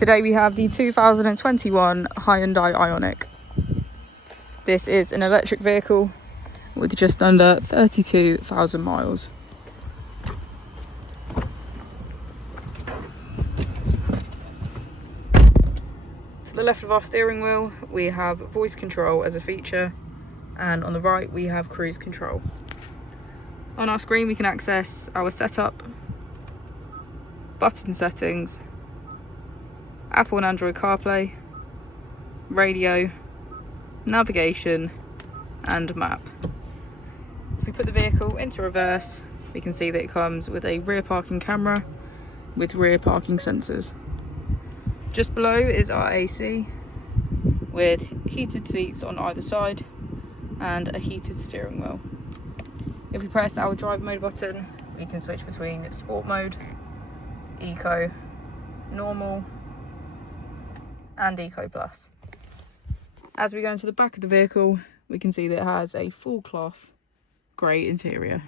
Today we have the 2021 Hyundai Ioniq. This is an electric vehicle with just under 32,000 miles. To the left of our steering wheel we have voice control as a feature, and on the right we have cruise control. On our screen we can access our setup, button settings, Apple and Android CarPlay, radio, navigation and map. If we put the vehicle into reverse, we can see that it comes with a rear parking camera with rear parking sensors. Just below is our AC with heated seats on either side and a heated steering wheel. If we press our drive mode button, we can switch between sport mode, eco, normal and eco plus. As we go into the back of the vehicle, we can see that it has a full cloth grey interior.